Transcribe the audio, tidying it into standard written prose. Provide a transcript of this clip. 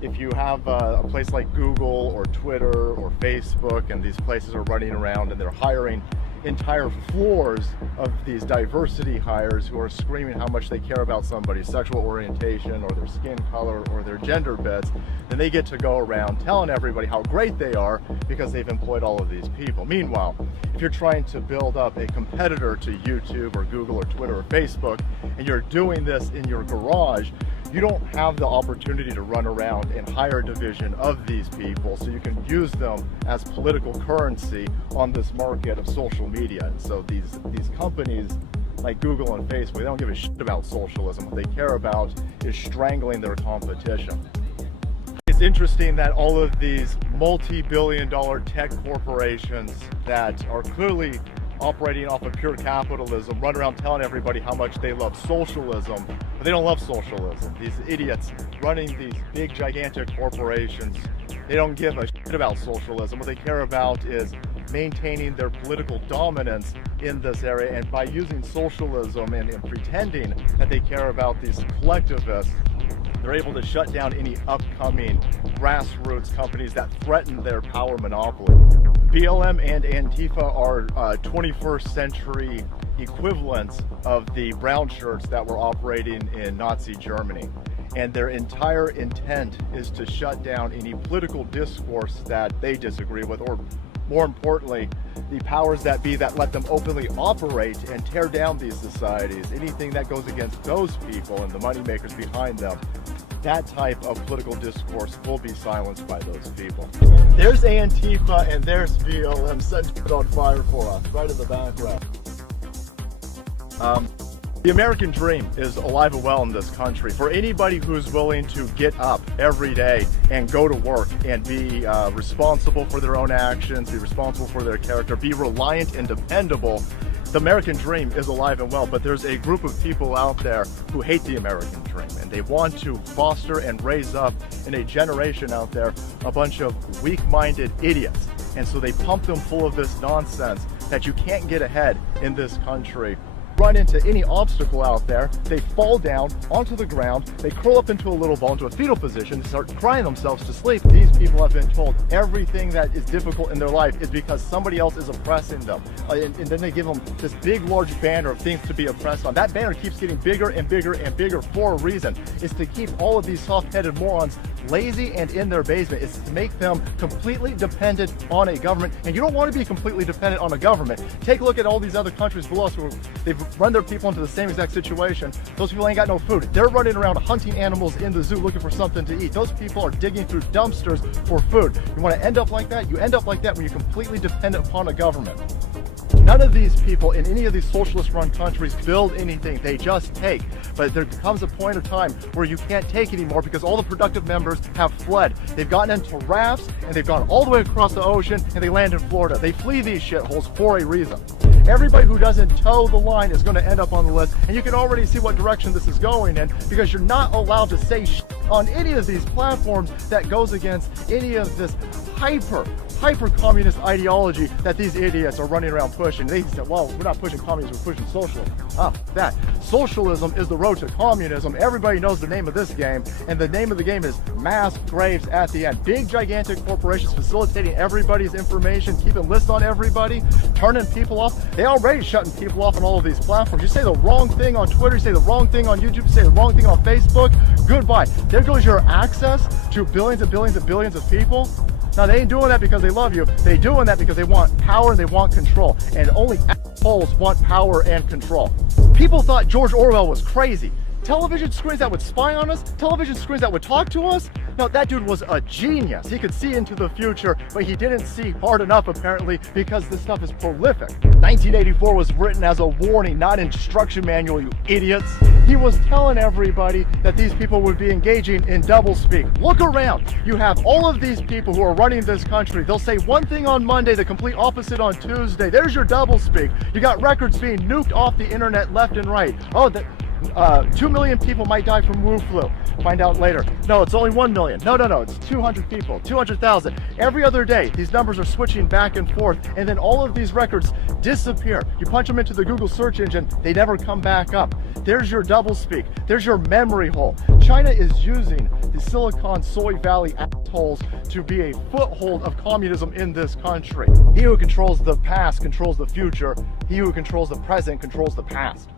If you have a place like Google or Twitter or Facebook, and these places are running around and they're hiring entire floors of these diversity hires who are screaming how much they care about somebody's sexual orientation or their skin color or their gender bits, then they get to go around telling everybody how great they are because they've employed all of these people. Meanwhile, if you're trying to build up a competitor to YouTube or Google or Twitter or Facebook, and you're doing this in your garage, you don't have the opportunity to run around and hire a division of these people so you can use them as political currency on this market of social media. And so these companies like Google and Facebook, they don't give a shit about socialism. What they care about is strangling their competition. It's interesting that all of these multi-billion-dollar tech corporations that are clearly operating off of pure capitalism run around telling everybody how much they love socialism, but they don't love socialism. These idiots running these big gigantic corporations, they don't give a shit about socialism. What they care about is maintaining their political dominance in this area, and by using socialism and pretending that they care about these collectivists, they're able to shut down any upcoming grassroots companies that threaten their power monopoly. BLM and Antifa are 21st century equivalents of the brown shirts that were operating in Nazi Germany. And their entire intent is to shut down any political discourse that they disagree with, or more importantly, the powers that be that let them openly operate and tear down these societies. Anything that goes against those people and the moneymakers behind them, that type of political discourse will be silenced by those people. There's Antifa and there's BLM setting it on fire for us, right in the background. The American dream is alive and well in this country. For anybody who's willing to get up every day and go to work and be responsible for their own actions, be responsible for their character, be reliant and dependable, the American dream is alive and well. But there's a group of people out there who hate the American dream, and they want to foster and raise up in a generation out there a bunch of weak-minded idiots. And so they pump them full of this nonsense that you can't get ahead in this country. Run into any obstacle out there, they fall down onto the ground, they curl up into a little ball, into a fetal position, start crying themselves to sleep. These people have been told everything that is difficult in their life is because somebody else is oppressing them. And then they give them this big, large banner of things to be oppressed on. That banner keeps getting bigger and bigger and bigger for a reason. It's to keep all of these soft-headed morons lazy and in their basement. It's to make them completely dependent on a government. And you don't want to be completely dependent on a government. Take a look at all these other countries below us who they've run their people into the same exact situation. Those people ain't got no food. They're running around hunting animals in the zoo looking for something to eat. Those people are digging through dumpsters for food. You want to end up like that? You end up like that when you're completely dependent upon a government. None of these people in any of these socialist-run countries build anything. They just take. But there comes a point of time where you can't take anymore because all the productive members have fled. They've gotten into rafts, and they've gone all the way across the ocean, and they land in Florida. They flee these shitholes for a reason. Everybody who doesn't toe the line is going to end up on the list, and you can already see what direction this is going in because you're not allowed to say shit on any of these platforms that goes against any of this hyper-communist ideology that these idiots are running around pushing. They said, well, we're not pushing communism, we're pushing socialism. That. Socialism is the road to communism. Everybody knows the name of this game, and the name of the game is mass graves at the end. Big, gigantic corporations facilitating everybody's information, keeping lists on everybody, turning people off. They already shutting people off on all of these platforms. You say the wrong thing on Twitter, you say the wrong thing on YouTube, you say the wrong thing on Facebook, goodbye. There goes your access to billions and billions and billions of people. Now, they ain't doing that because they love you. They're doing that because they want power and they want control. And only assholes want power and control. People thought George Orwell was crazy. Television screens that would spy on us, television screens that would talk to us. No, that dude was a genius. He could see into the future, but he didn't see hard enough apparently because this stuff is prolific. 1984 was written as a warning, not an instruction manual, you idiots. He was telling everybody that these people would be engaging in doublespeak. Look around. You have all of these people who are running this country. They'll say one thing on Monday, the complete opposite on Tuesday. There's your doublespeak. You got records being nuked off the internet left and right. Oh, 2 million people might die from Wu flu. Find out later. No, it's only 1 million. No, it's 200 people, 200,000. Every other day, these numbers are switching back and forth, and then all of these records disappear. You punch them into the Google search engine, they never come back up. There's your doublespeak. There's your memory hole. China is using the Silicon Soy Valley assholes to be a foothold of communism in this country. He who controls the past controls the future. He who controls the present controls the past.